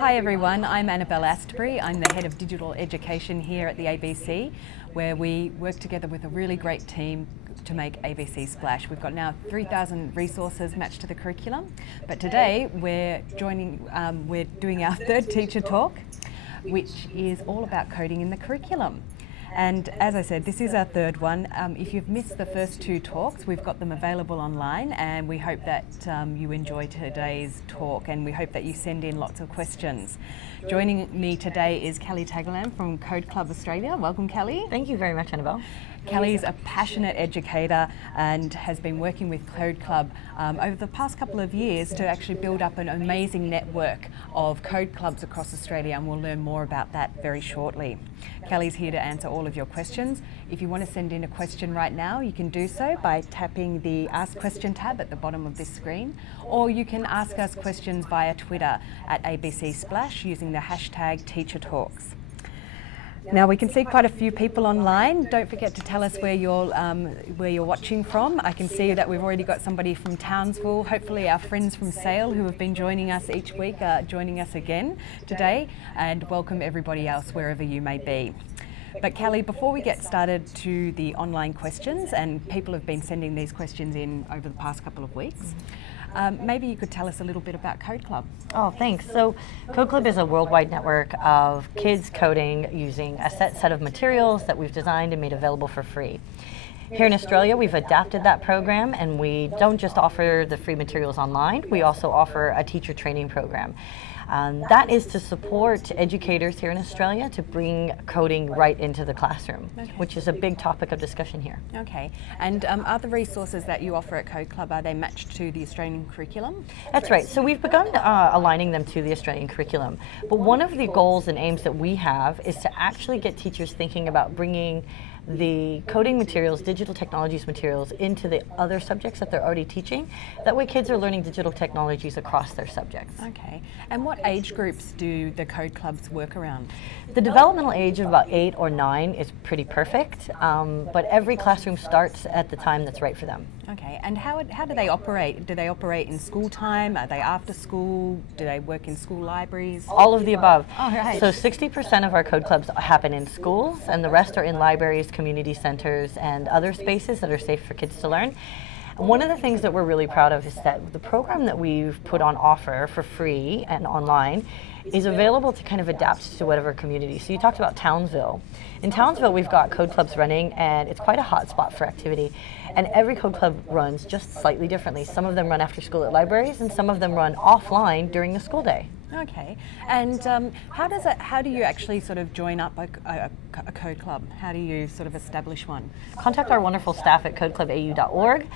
Hi everyone, I'm Annabel Astbury. I'm the Head of Digital Education here at the ABC, where we work together with a really great team to make ABC splash. We've got now 3,000 resources matched to the curriculum, but today we're doing our third teacher talk, which is all about coding in the curriculum. And as I said, this is our third one. If you've missed the first two talks, we've got them available online, and we hope that you enjoy today's talk, and we hope that you send in lots of questions. Joining me today is Kelly Tagalan from Code Club Australia. Welcome, Kelly. Thank you very much, Annabel. Kelly's a passionate educator and has been working with Code Club over the past couple of years to actually build up an amazing network of code clubs across Australia, and we'll learn more about that very shortly. Kelly's here to answer all of your questions. If you want to send in a question right now, you can do so by tapping the Ask Question tab at the bottom of this screen, or you can ask us questions via Twitter at ABC Splash using the hashtag TeacherTalks. Now we can see quite a few people online. Don't forget to tell us where you're watching from. I can see that we've already got somebody from Townsville. Hopefully our friends from Sale who have been joining us each week are joining us again today, and welcome everybody else wherever you may be. But Kelly, before we get started to the online questions, and people have been sending these questions in over the past couple of weeks, maybe you could tell us a little bit about Code Club. Oh, thanks. So Code Club is a worldwide network of kids coding using a set of materials that we've designed and made available for free. Here in Australia, we've adapted that program, and we don't just offer the free materials online, we also offer a teacher training program. That is to support educators here in Australia to bring coding right into the classroom, which is a big topic of discussion here. Okay, and are the resources that you offer at Code Club, are they matched to the Australian curriculum? That's right. So we've begun aligning them to the Australian curriculum. But one of the goals and aims that we have is to actually get teachers thinking about bringing the coding materials, digital technologies materials, into the other subjects that they're already teaching. That way kids are learning digital technologies across their subjects. Okay, and what age groups do the Code Clubs work around? The developmental age of about 8 or 9 is pretty perfect, but every classroom starts at the time that's right for them. Okay, and how do they operate? Do they operate in school time? Are they after school? Do they work in school libraries? All of the above. Oh, right. So 60% of our code clubs happen in schools, and the rest are in libraries, community centers, and other spaces that are safe for kids to learn. One of the things that we're really proud of is that the program that we've put on offer for free and online is available to kind of adapt to whatever community. So you talked about Townsville. In Townsville, we've got code clubs running, and it's quite a hot spot for activity. And every code club runs just slightly differently. Some of them run after school at libraries, and some of them run offline during the school day. Okay, and how do you actually sort of join up a code club? How do you sort of establish one? Contact our wonderful staff at codeclubau.org.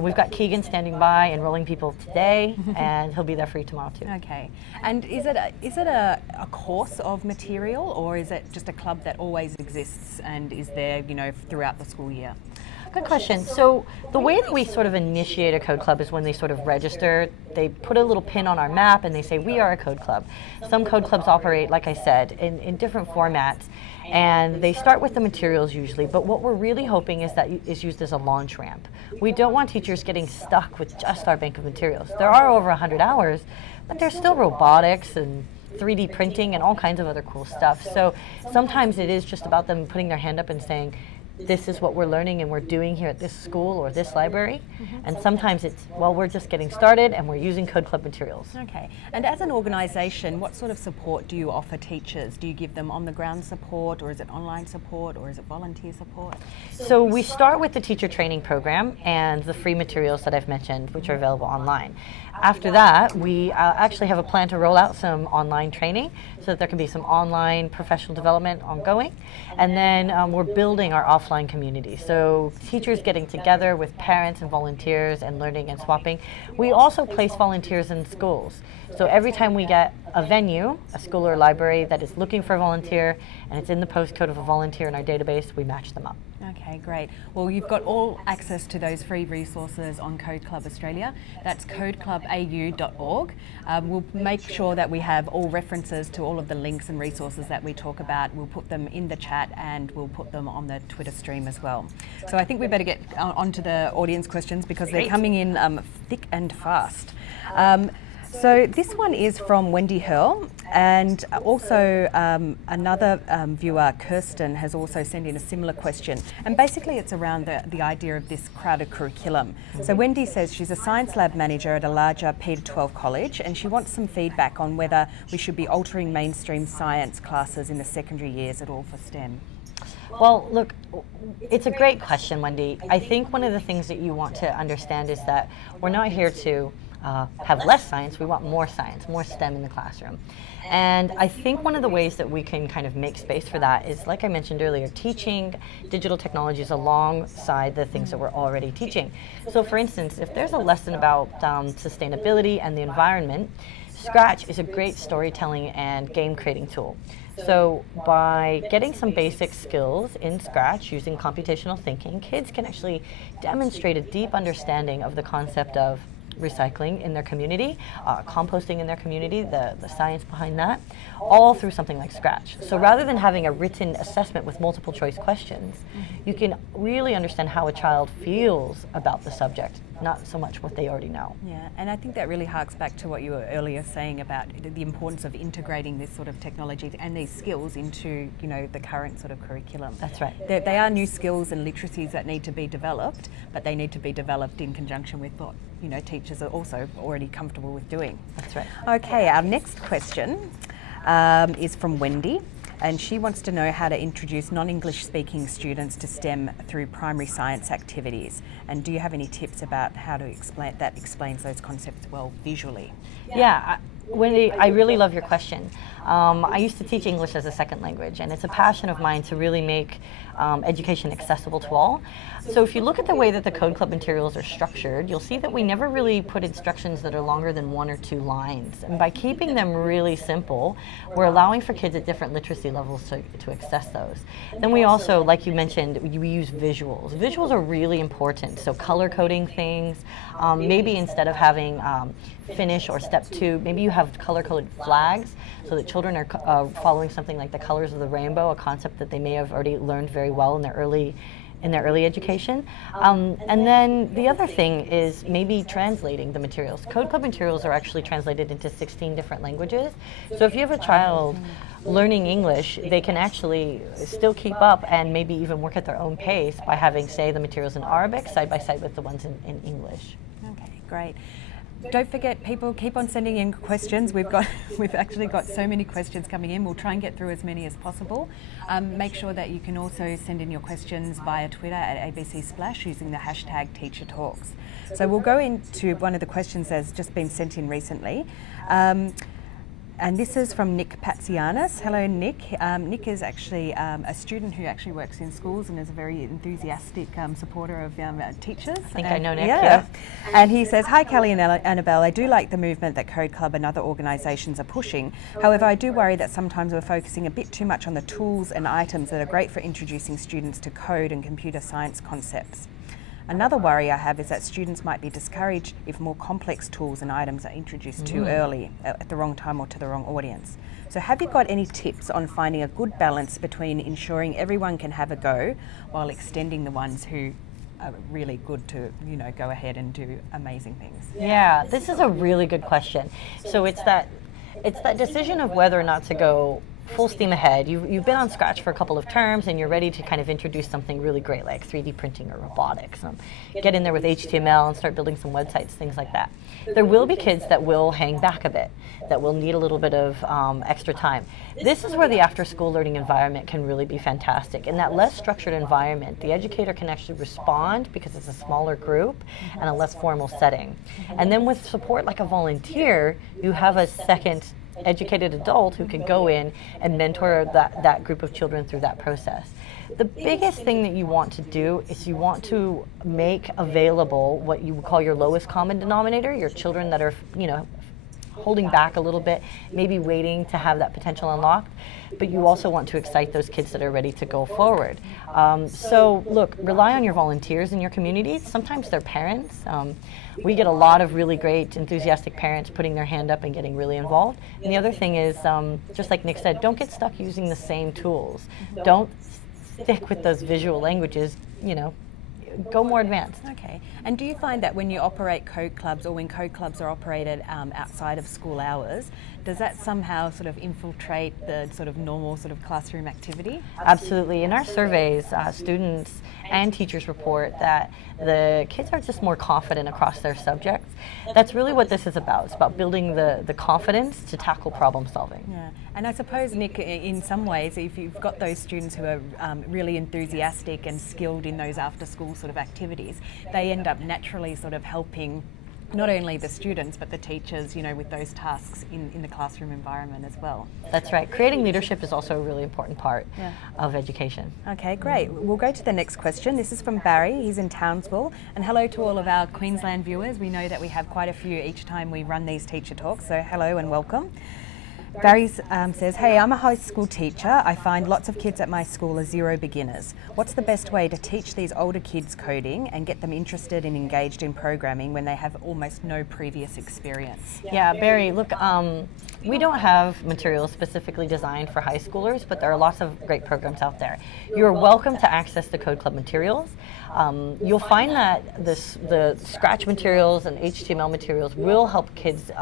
We've got Keegan standing by enrolling people today, and he'll be there for you tomorrow too. Okay, and is it a course of material, or is it just a club that always exists and is there, throughout the school year? Good question. So the way that we sort of initiate a code club is when they sort of register, they put a little pin on our map and they say, we are a code club. Some code clubs operate, like I said, in different formats, and they start with the materials usually, but what we're really hoping is that is used as a launch ramp. We don't want teachers getting stuck with just our bank of materials. There are over 100 hours, but there's still robotics and 3D printing and all kinds of other cool stuff. So sometimes it is just about them putting their hand up and saying, this is what we're learning and we're doing here at this school or this library. And sometimes it's, well, we're just getting started and we're using Code Club materials. Okay, and as an organisation, what sort of support do you offer teachers? Do you give them on-the-ground support, or is it online support, or is it volunteer support? So we start with the teacher training program and the free materials that I've mentioned, which are available online. After that, we actually have a plan to roll out some online training so that there can be some online professional development ongoing. And then we're building our offline community. So teachers getting together with parents and volunteers and learning and swapping. We also place volunteers in schools. So every time we get a venue, a school or a library that is looking for a volunteer and it's in the postcode of a volunteer in our database, we match them up. Okay, great. Well, you've got all access to those free resources on Code Club Australia. That's codeclubau.org. We'll make sure that we have all references to all of the links and resources that we talk about. We'll put them in the chat and we'll put them on the Twitter stream as well. So I think we better get on to the audience questions because they're coming in thick and fast. So this one is from Wendy Hurl, and also another viewer, Kirsten, has also sent in a similar question. And basically it's around the idea of this crowded curriculum. So Wendy says she's a science lab manager at a larger P-12 college, and she wants some feedback on whether we should be altering mainstream science classes in the secondary years at all for STEM. Well, look, it's a great question, Wendy. I think one of the things that you want to understand is that we're not here to have less science, we want more science, more STEM in the classroom. And I think one of the ways that we can kind of make space for that is, like I mentioned earlier, teaching digital technologies alongside the things that we're already teaching. So for instance, if there's a lesson about sustainability and the environment, Scratch is a great storytelling and game creating tool. So by getting some basic skills in Scratch using computational thinking, kids can actually demonstrate a deep understanding of the concept of recycling in their community, composting in their community, the science behind that, all through something like Scratch. So rather than having a written assessment with multiple choice questions, you can really understand how a child feels about the subject, not so much what they already know. Yeah, and I think that really harks back to what you were earlier saying about the importance of integrating this sort of technology and these skills into, the current sort of curriculum. That's right. They are new skills and literacies that need to be developed, but they need to be developed in conjunction with what, teachers are also already comfortable with doing. That's right. Okay, our next question is from Wendy. And she wants to know how to introduce non-English speaking students to STEM through primary science activities. And do you have any tips about how to explain that explains those concepts well visually? Yeah, Wendy, I really love your question. I used to teach English as a second language, and it's a passion of mine to really make education accessible to all. So if you look at the way that the Code Club materials are structured, you'll see that we never really put instructions that are longer than 1 or 2 lines. And by keeping them really simple, we're allowing for kids at different literacy levels to access those. Then we also, like you mentioned, we use visuals. Visuals are really important, so color coding things. Maybe instead of having finish or step 2, maybe you have color-coded flags so that children are following something like the colors of the rainbow, a concept that they may have already learned very well in their early education. And then the other thing is maybe translating the materials. Code Club materials are actually translated into 16 different languages. So if you have a child learning English, they can actually still keep up and maybe even work at their own pace by having, say, the materials in Arabic side by side with the ones in English. Okay, great. Don't forget, people, keep on sending in questions. We've actually got so many questions coming in. We'll try and get through as many as possible. Make sure that you can also send in your questions via Twitter at ABC Splash using the hashtag #TeacherTalks. So we'll go into one of the questions that's just been sent in recently. And this is from Nick Patsianis. Hello, Nick. Nick is actually a student who actually works in schools and is a very enthusiastic supporter of teachers. I think I know Nick, yeah. And he says, "Hi, Kelly and Annabelle. I do like the movement that Code Club and other organisations are pushing. However, I do worry that sometimes we're focusing a bit too much on the tools and items that are great for introducing students to code and computer science concepts. Another worry I have is that students might be discouraged if more complex tools and items are introduced too early, at the wrong time or to the wrong audience. So have you got any tips on finding a good balance between ensuring everyone can have a go while extending the ones who are really good to, go ahead and do amazing things?" Yeah, this is a really good question. So it's that decision of whether or not to go full steam ahead. You've been on Scratch for a couple of terms and you're ready to kind of introduce something really great like 3D printing or robotics. Get in there with HTML and start building some websites, things like that. There will be kids that will hang back a bit, that will need a little bit of extra time. This is where the after-school learning environment can really be fantastic. In that less structured environment, the educator can actually respond because it's a smaller group and a less formal setting. And then with support like a volunteer, you have a second educated adult who can go in and mentor that group of children through that process. The biggest thing that you want to do is you want to make available what you would call your lowest common denominator, your children that are, holding back a little bit, maybe waiting to have that potential unlocked, but you also want to excite those kids that are ready to go forward. So look, rely on your volunteers in your community. Sometimes they're parents. We get a lot of really great, enthusiastic parents putting their hand up and getting really involved. And the other thing is, just like Nick said, don't get stuck using the same tools. Don't stick with those visual languages, go more advanced. Okay. And do you find that when you operate code clubs, or when code clubs are operated outside of school hours, does that somehow sort of infiltrate the sort of normal sort of classroom activity? Absolutely. In our surveys, students and teachers report that the kids are just more confident across their subjects. That's really what this is about. It's about building the confidence to tackle problem solving. Yeah. And I suppose, Nick, in some ways, if you've got those students who are really enthusiastic and skilled in those after-school sort of activities, they end up naturally sort of helping not only the students but the teachers, you know, with those tasks in the classroom environment as well. That's right. Creating leadership is also a really important part of education. Okay, great. We'll go to the next question. This is from Barry. He's in Townsville. And hello to all of our Queensland viewers. We know that we have quite a few each time we run these teacher talks, so hello and welcome. Barry says, hey, I'm a high school teacher. I find lots of kids at my school are zero beginners. What's the best way to teach these older kids coding and get them interested and engaged in programming when they have almost no previous experience? Yeah, Barry, look, we don't have materials specifically designed for high schoolers, but there are lots of great programs out there. You're welcome to access the Code Club materials. You'll find that the Scratch materials and HTML materials will help kids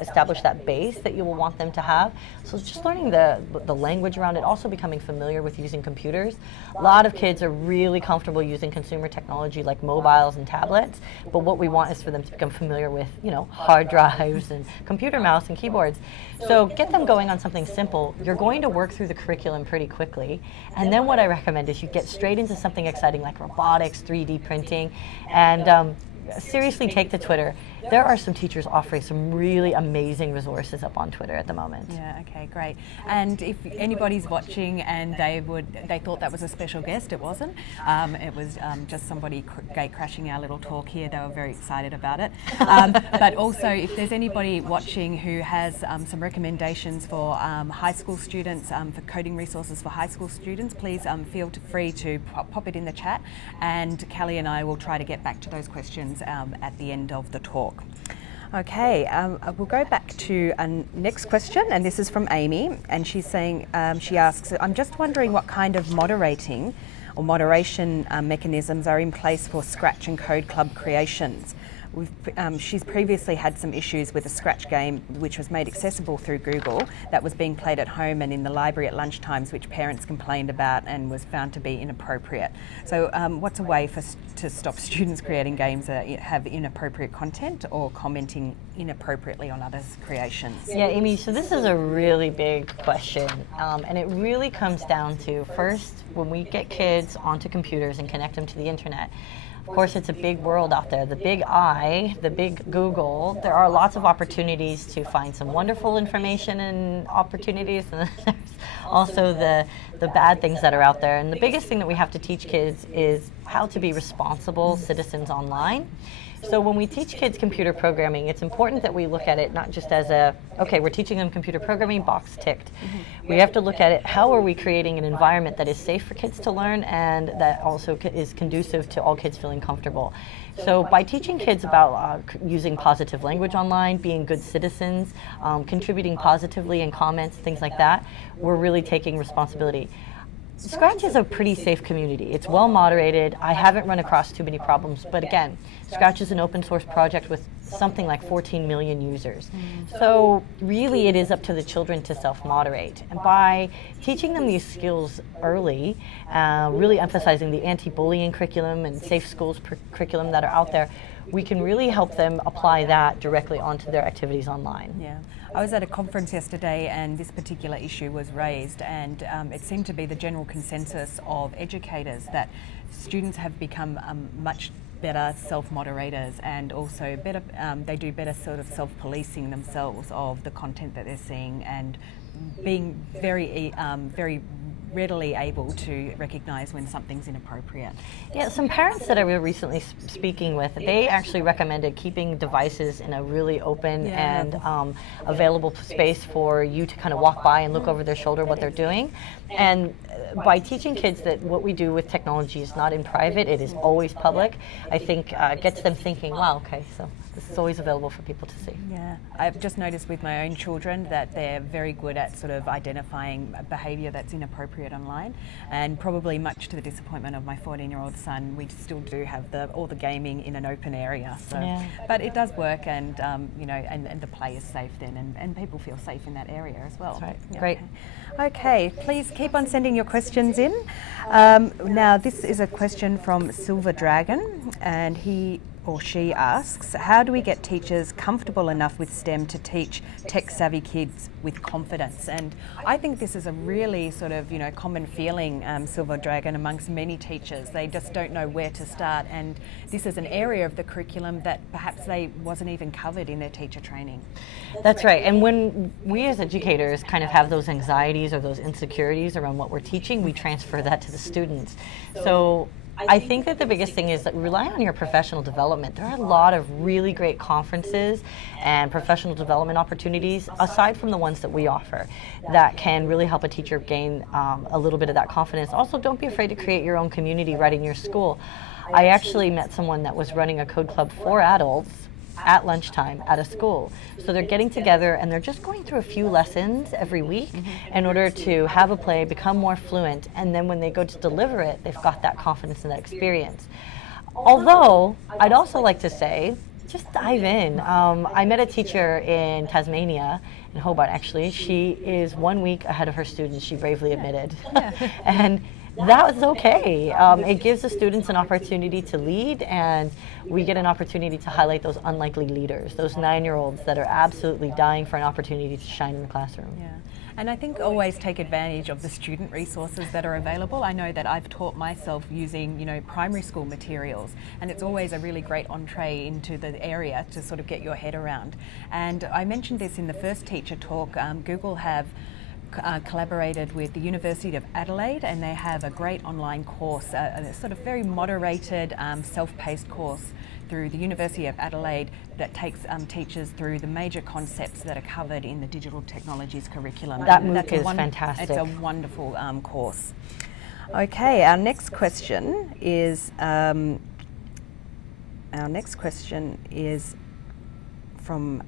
establish that base that you will want them to have. So just learning the language around it, also becoming familiar with using computers. A lot of kids are really comfortable using consumer technology like mobiles and tablets, but what we want is for them to become familiar with, you know, hard drives and computer mouse and keyboards. So get them going on something simple. You're going to work through the curriculum pretty quickly, and then what I recommend is you get straight into something exciting like robotics, 3D printing, and seriously take to Twitter. There are some teachers offering some really amazing resources up on Twitter at the moment. Yeah, okay, great. And if anybody's watching and they thought that was a special guest, it wasn't. It was just somebody crashing our little talk here. They were very excited about it. But also, if there's anybody watching who has some recommendations for high school students, for coding resources for high school students, please feel free to pop it in the chat, and Callie and I will try to get back to those questions at the end of the talk. Okay, we'll go back to a next question, and this is from Amy, and she's saying, she asks, I'm just wondering what kind of moderating or moderation mechanisms are in place for Scratch and Code Club creations. She's previously had some issues with a Scratch game which was made accessible through Google that was being played at home and in the library at lunchtimes, which parents complained about and was found to be inappropriate. So what's a way to stop students creating games that have inappropriate content or commenting inappropriately on others' creations? Yeah, Amy, so this is a really big question, and it really comes down to, first, when we get kids onto computers and connect them to the internet, of course, it's a big world out there. The big I, the big Google, there are lots of opportunities to find some wonderful information and opportunities, and there's also the bad things that are out there. And the biggest thing that we have to teach kids is how to be responsible citizens online. So when we teach kids computer programming, it's important that we look at it not just as okay, we're teaching them computer programming, box ticked. Mm-hmm. We have to look at it, how are we creating an environment that is safe for kids to learn and that also is conducive to all kids feeling comfortable. So by teaching kids about using positive language online, being good citizens, contributing positively in comments, things like that, we're really taking responsibility. Scratch is a pretty safe community. It's well moderated. I haven't run across too many problems, but again, Scratch is an open source project with something like 14 million users. So really it is up to the children to self-moderate. And by teaching them these skills early, really emphasizing the anti-bullying curriculum and safe schools curriculum that are out there, we can really help them apply that directly onto their activities online. Yeah. I was at a conference yesterday and this particular issue was raised, and it seemed to be the general consensus of educators that students have become much better self-moderators, and also better they do better sort of self-policing themselves of the content that they're seeing, and being very readily able to recognise when something's inappropriate. Yeah, some parents that I was recently speaking with, they actually recommended keeping devices in a really open and available space for you to kind of walk by and look over their shoulder what they're doing. And by teaching kids that what we do with technology is not in private, it is always public, I think gets them thinking, wow, okay, so this is always available for people to see. Yeah, I've just noticed with my own children that they're very good at sort of identifying behaviour that's inappropriate online, and probably much to the disappointment of my 14-year-old son, we still do have all the gaming in an open area. So, Yeah. but it does work, and and the play is safe then, and people feel safe in that area as well. That's right. Yeah. Great. Okay, please keep on sending your questions in. Now, this is a question from Silver Dragon, and he or she asks, how do we get teachers comfortable enough with STEM to teach tech-savvy kids with confidence? And I think this is a really sort of, common feeling, Silver Dragon, amongst many teachers. They just don't know where to start, and this is an area of the curriculum that perhaps they wasn't even covered in their teacher training. That's right. And when we as educators kind of have those anxieties or those insecurities around what we're teaching, we transfer that to the students. So I think that the biggest thing is that rely on your professional development. There are a lot of really great conferences and professional development opportunities, aside from the ones that we offer, that can really help a teacher gain a little bit of that confidence. Also, don't be afraid to create your own community right in your school. I actually met someone that was running a code club for adults at lunchtime at a school. So they're getting together and they're just going through a few lessons every week in order to have a play, become more fluent, and then when they go to deliver it, they've got that confidence and that experience. Although, I'd also like to say, just dive in. I met a teacher in Tasmania, in Hobart actually. She is 1 week ahead of her students, she bravely admitted. And that was okay. It gives the students an opportunity to lead, and we get an opportunity to highlight those unlikely leaders, those 9-year-olds that are absolutely dying for an opportunity to shine in the classroom. Yeah. And I think always take advantage of the student resources that are available. I know that I've taught myself using, primary school materials, and it's always a really great entree into the area to sort of get your head around. And I mentioned this in the first teacher talk. Google have collaborated with the University of Adelaide, and they have a great online course, a sort of very moderated, self-paced course through the University of Adelaide that takes teachers through the major concepts that are covered in the digital technologies curriculum. That MOOC is fantastic. It's a wonderful course. Okay, our next question is from.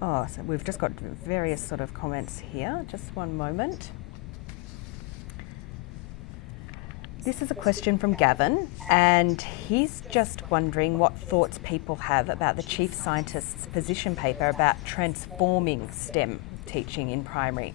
So we've just got various sort of comments here. Just one moment. This is a question from Gavin, and he's just wondering what thoughts people have about the Chief Scientist's position paper about transforming STEM teaching in primary.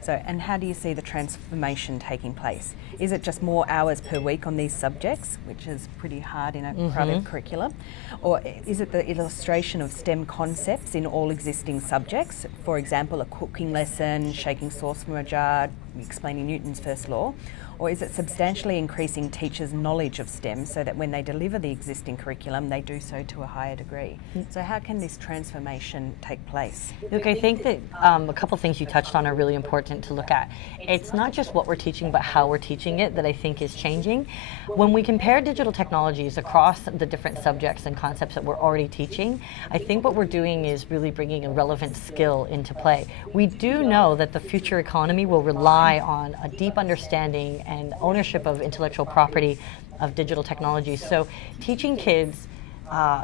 So, and how do you see the transformation taking place? Is it just more hours per week on these subjects, which is pretty hard in a private curriculum? Or is it the illustration of STEM concepts in all existing subjects? For example, a cooking lesson, shaking sauce from a jar, explaining Newton's first law? Or is it substantially increasing teachers' knowledge of STEM so that when they deliver the existing curriculum, they do so to a higher degree? So how can this transformation take place? Look, I think that a couple of things you touched on are really important to look at. It's not just what we're teaching, but how we're teaching it that I think is changing. When we compare digital technologies across the different subjects and concepts that we're already teaching, I think what we're doing is really bringing a relevant skill into play. We do know that the future economy will rely on a deep understanding and ownership of intellectual property of digital technologies. So teaching kids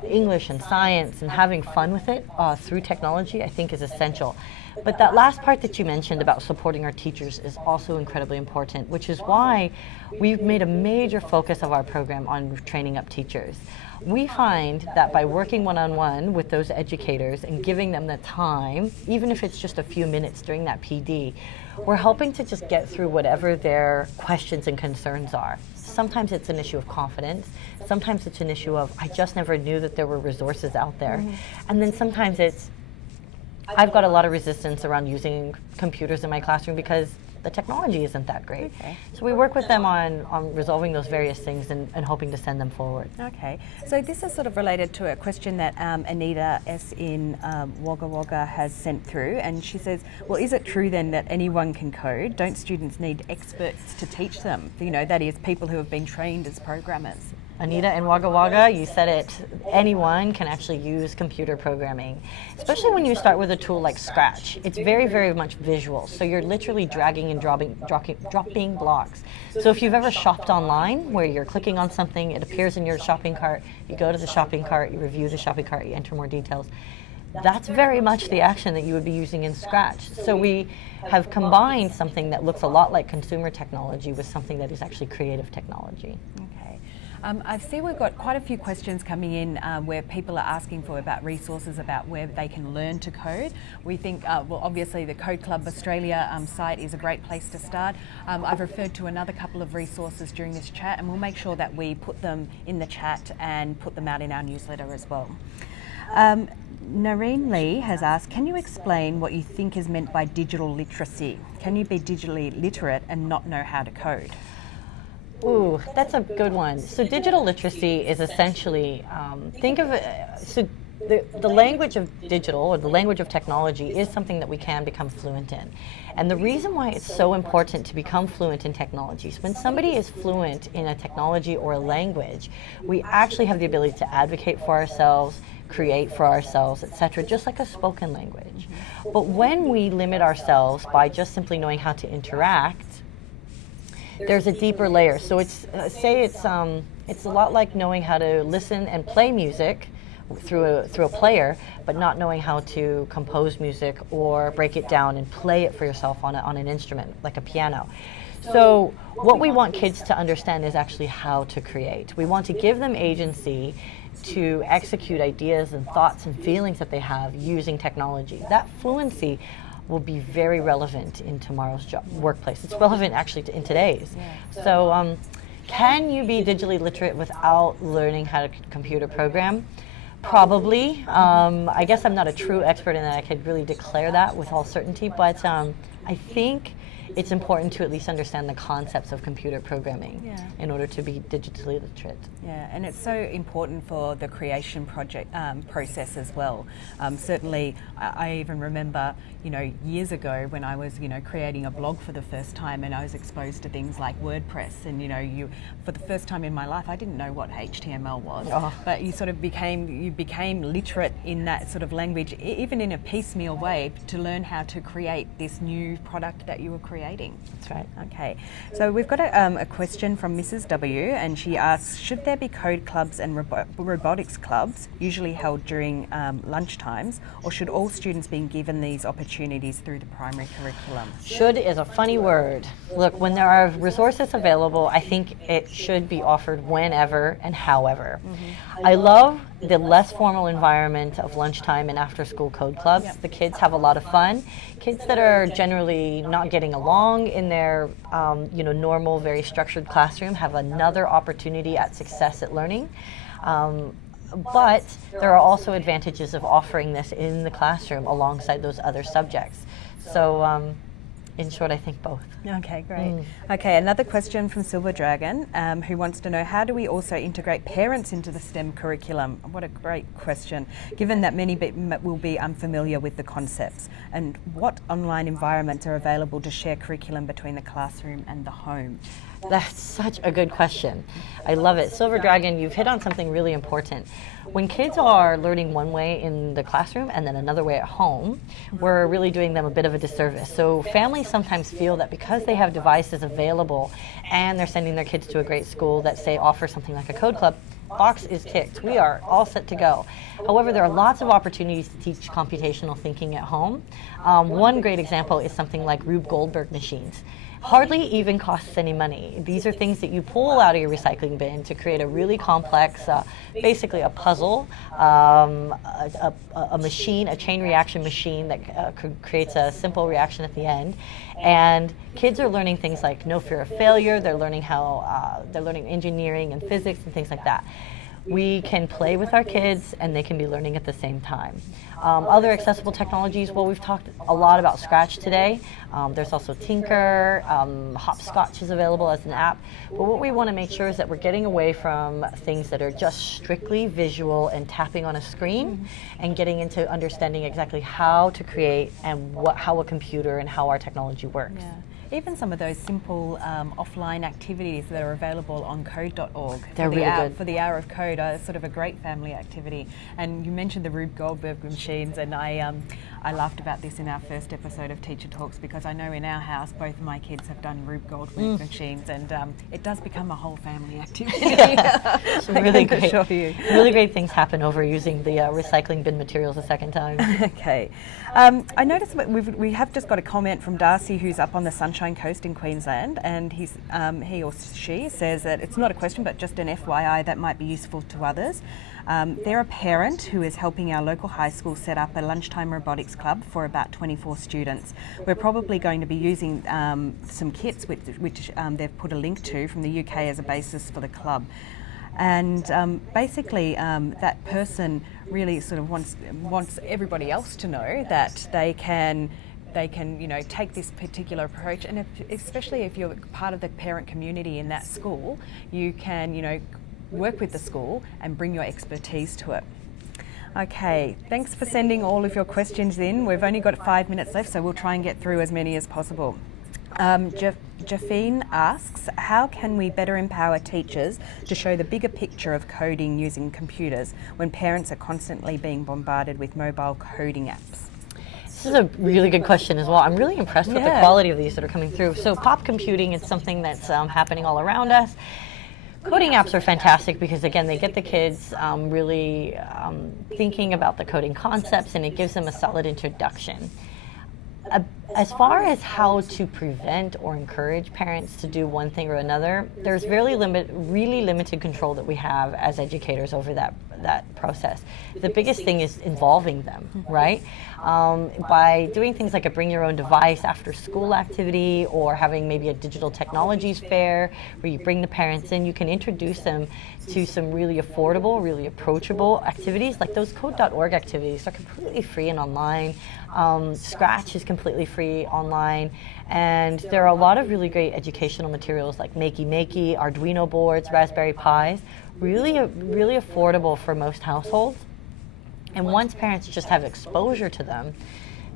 English and science and having fun with it through technology, I think, is essential. But that last part that you mentioned about supporting our teachers is also incredibly important, which is why we've made a major focus of our program on training up teachers. We find that by working one-on-one with those educators and giving them the time, even if it's just a few minutes during that PD, we're helping to just get through whatever their questions and concerns are. Sometimes it's an issue of confidence. Sometimes it's an issue of, I just never knew that there were resources out there. And then sometimes it's, I've got a lot of resistance around using computers in my classroom because the technology isn't that great. Okay. So we work with them on resolving those various things and hoping to send them forward. Okay, so this is sort of related to a question that Anita S. in Wagga Wagga has sent through, and she says, well, is it true then that anyone can code? Don't students need experts to teach them? That is, people who have been trained as programmers. Anita in Wagga Wagga, you said it, anyone can actually use computer programming, especially when you start with a tool like Scratch. It's very, very much visual, so you're literally dragging and dropping blocks. So if you've ever shopped online where you're clicking on something, it appears in your shopping cart, you go to the shopping cart, you review the shopping cart, you enter more details. That's very much the action that you would be using in Scratch. So we have combined something that looks a lot like consumer technology with something that is actually creative technology. Okay. I see we've got quite a few questions coming in where people are asking for about resources about where they can learn to code. We think, well, obviously the Code Club Australia site is a great place to start. I've referred to another couple of resources during this chat, and we'll make sure that we put them in the chat and put them out in our newsletter as well. Nareen Lee has asked, can you explain what you think is meant by digital literacy? Can you be digitally literate and not know how to code? Ooh, that's a good one. So digital literacy is essentially, think of it, so the language of digital or the language of technology is something that we can become fluent in. And the reason why it's so important to become fluent in technologies, when somebody is fluent in a technology or a language, we actually have the ability to advocate for ourselves, create for ourselves, etc., just like a spoken language. But when we limit ourselves by just simply knowing how to interact, there's a deeper layer. So it's it's a lot like knowing how to listen and play music through a player, but not knowing how to compose music or break it down and play it for yourself on an instrument like a piano. So what we want kids to understand is actually how to create. We want to give them agency to execute ideas and thoughts and feelings that they have using technology. That fluency will be very relevant in tomorrow's workplace. It's relevant actually in today's. So can you be digitally literate without learning how to computer program? Probably. I guess I'm not a true expert in that I could really declare that with all certainty, but I think it's important to at least understand the concepts of computer programming in order to be digitally literate. Yeah, and it's so important for the creation process as well. Certainly, I even remember, years ago when I was, creating a blog for the first time, and I was exposed to things like WordPress, and for the first time in my life, I didn't know what HTML was, but you sort of became literate in that sort of language, even in a piecemeal way, to learn how to create this new product that you were creating. That's right. Okay, so we've got a question from Mrs. W, and she asks, should there be code clubs and robotics clubs, usually held during lunch times, or should all students be given these opportunities through the primary curriculum? Should is a funny word. Look, when there are resources available, I think it should be offered whenever and however. I love the less formal environment of lunchtime and after school code clubs. The kids have a lot of fun. Kids that are generally not getting along in their normal, very structured classroom have another opportunity at success at learning. But there are also advantages of offering this in the classroom alongside those other subjects. So in short, I think both. Okay, great. Okay, another question from Silver Dragon, who wants to know, how do we also integrate parents into the STEM curriculum? What a great question, given that many will be unfamiliar with the concepts. And what online environments are available to share curriculum between the classroom and the home? That's such a good question. I love it. Silver Dragon, you've hit on something really important. When kids are learning one way in the classroom and then another way at home, we're really doing them a bit of a disservice. So families sometimes feel that because they have devices available and they're sending their kids to a great school that, say, offers something like a code club, box is ticked. We are all set to go. However, there are lots of opportunities to teach computational thinking at home. One great example is something like Rube Goldberg machines. Hardly even costs any money. These are things that you pull out of your recycling bin to create a really complex, basically a puzzle, a machine, a chain reaction machine that creates a simple reaction at the end. And kids are learning things like no fear of failure. They're learning they're learning engineering and physics and things like that. We can play with our kids and they can be learning at the same time. Other accessible technologies, well, we've talked a lot about Scratch today. There's also Tinker, Hopscotch is available as an app. But what we want to make sure is that we're getting away from things that are just strictly visual and tapping on a screen and getting into understanding exactly how to create and how a computer and how our technology works. Yeah. even some of those simple offline activities that are available on code.org. They're really good. For the Hour of Code, sort of a great family activity. And you mentioned the Rube Goldberg machines, and I laughed about this in our first episode of Teacher Talks, because I know in our house both of my kids have done Rube Goldberg machines, and it does become a whole family activity. Really great. Assure you. Really great things happen over using the recycling bin materials a second time. Okay. I noticed that we have just got a comment from Darcy, who's up on the Sunshine Coast in Queensland, and he or she says that it's not a question but just an FYI that might be useful to others. They're a parent who is helping our local high school set up a lunchtime robotics club for about 24 students. We're probably going to be using some kits which they've put a link to from the UK as a basis for the club. And basically that person really sort of wants everybody else to know that they can take this particular approach, and especially if you're part of the parent community in that school, you can work with the school and bring your expertise to it. Okay, thanks for sending all of your questions in. We've only got 5 minutes left, so we'll try and get through as many as possible. Jafine asks, how can we better empower teachers to show the bigger picture of coding using computers when parents are constantly being bombarded with mobile coding apps? This is a really good question as well. I'm really impressed with the quality of these that are coming through. So pop computing is something that's happening all around us. Coding apps are fantastic because, again, they get the kids really thinking about the coding concepts, and it gives them a solid introduction. As far as how to prevent or encourage parents to do one thing or another, there's really limited control that we have as educators over that process. The biggest thing is involving them, right? By doing things like a bring your own device after school activity, or having maybe a digital technologies fair where you bring the parents in, you can introduce them to some really affordable, really approachable activities. Like those code.org activities are completely free and online. Scratch is completely free online, and there are a lot of really great educational materials like Makey, Arduino boards, Raspberry Pis, really affordable for most households. And once parents just have exposure to them,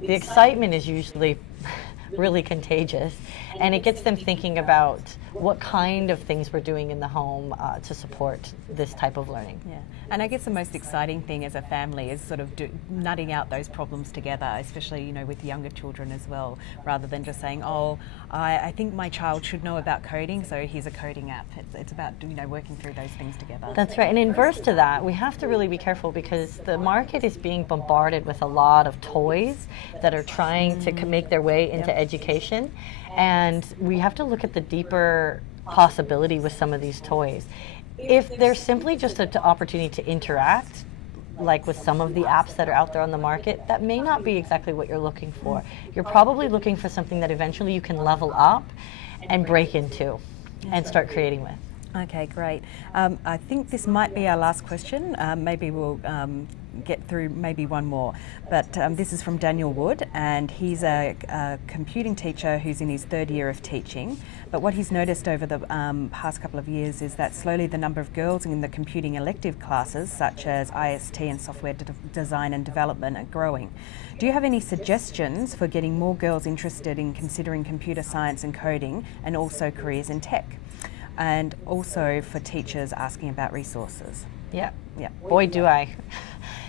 the excitement is usually really contagious, and it gets them thinking about what kind of things we're doing in the home to support this type of learning. Yeah, and I guess the most exciting thing as a family is sort of nutting out those problems together, especially with younger children as well, rather than just saying, oh, I think my child should know about coding, so here's a coding app. It's about working through those things together. That's right, and inverse to that, we have to really be careful because the market is being bombarded with a lot of toys that are trying to make their way into education, and we have to look at the deeper possibility with some of these toys. If there's simply just an opportunity to interact, like with some of the apps that are out there on the market, that may not be exactly what you're looking for. You're probably looking for something that eventually you can level up and break into and start creating with. Okay, great. I think this might be our last question. Maybe we'll get through maybe one more. But this is from Daniel Wood, and he's a computing teacher who's in his 3rd year of teaching. But what he's noticed over the past couple of years is that slowly the number of girls in the computing elective classes, such as IST and software design and development, are growing. Do you have any suggestions for getting more girls interested in considering computer science and coding, and also careers in tech? And also for teachers asking about resources. Yeah. Boy, do I.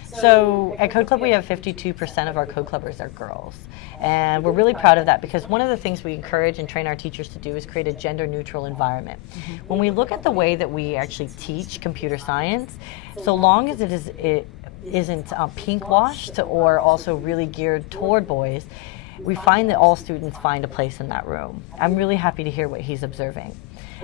So at Code Club, we have 52% of our Code Clubbers are girls. And we're really proud of that because one of the things we encourage and train our teachers to do is create a gender-neutral environment. When we look at the way that we actually teach computer science, so long as it isn't pink-washed or also really geared toward boys, we find that all students find a place in that room. I'm really happy to hear what he's observing.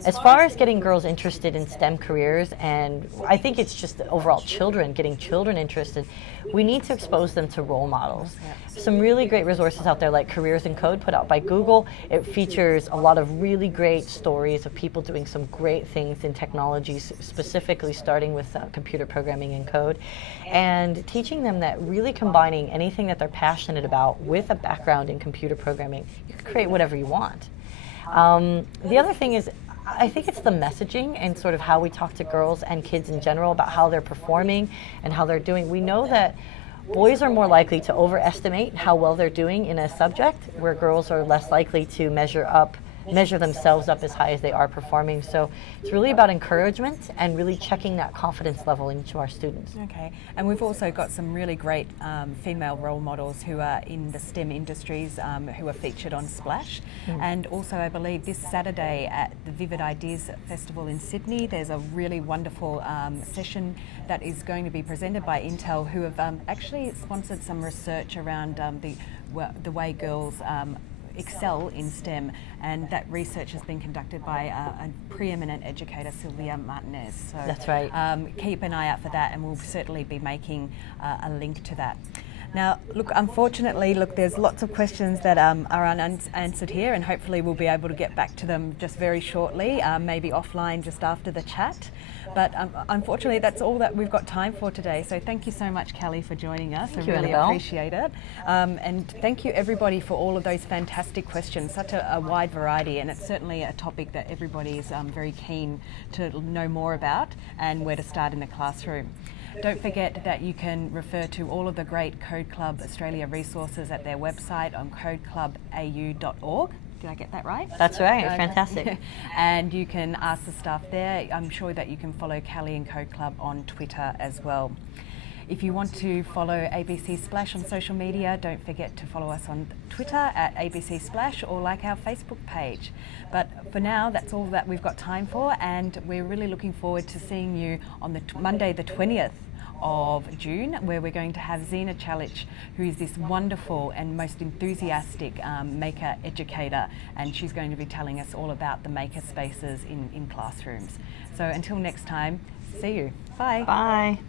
As far as getting girls interested in STEM careers, and I think it's just the overall getting children interested, we need to expose them to role models. Some really great resources out there like Careers in Code put out by Google. It features a lot of really great stories of people doing some great things in technologies, specifically starting with computer programming and code, and teaching them that really combining anything that they're passionate about with a background in computer programming, you can create whatever you want. The other thing is, I think it's the messaging and sort of how we talk to girls and kids in general about how they're performing and how they're doing. We know that boys are more likely to overestimate how well they're doing in a subject, where girls are less likely to measure themselves up as high as they are performing. So it's really about encouragement and really checking that confidence level into our students. Okay, and we've also got some really great female role models who are in the STEM industries who are featured on Splash. And also I believe this Saturday at the Vivid Ideas Festival in Sydney, there's a really wonderful session that is going to be presented by Intel, who have actually sponsored some research around the way girls excel in STEM, and that research has been conducted by a preeminent educator, Sylvia Martinez. So that's right. Keep an eye out for that, and we'll certainly be making a link to that. Now, look, unfortunately, there's lots of questions that are unanswered here, and hopefully we'll be able to get back to them just very shortly, maybe offline just after the chat. But unfortunately, that's all that we've got time for today. So thank you so much, Callie, for joining us. Thank I you, really Annabelle. appreciate it. And thank you, everybody, for all of those fantastic questions. Such a wide variety, and it's certainly a topic that everybody is very keen to know more about and where to start in the classroom. Don't forget that you can refer to all of the great Code Club Australia resources at their website on codeclubau.org. Did I get that right? That's right, Okay. fantastic. And you can ask the staff there. I'm sure that you can follow Callie and Code Club on Twitter as well. If you want to follow ABC Splash on social media, don't forget to follow us on Twitter at ABC Splash or like our Facebook page. But for now, that's all that we've got time for, and we're really looking forward to seeing you on the Monday the 20th of June, where we're going to have Zena Chalic, who is this wonderful and most enthusiastic maker educator, and she's going to be telling us all about the maker spaces in classrooms. So until next time, see you. Bye. Bye.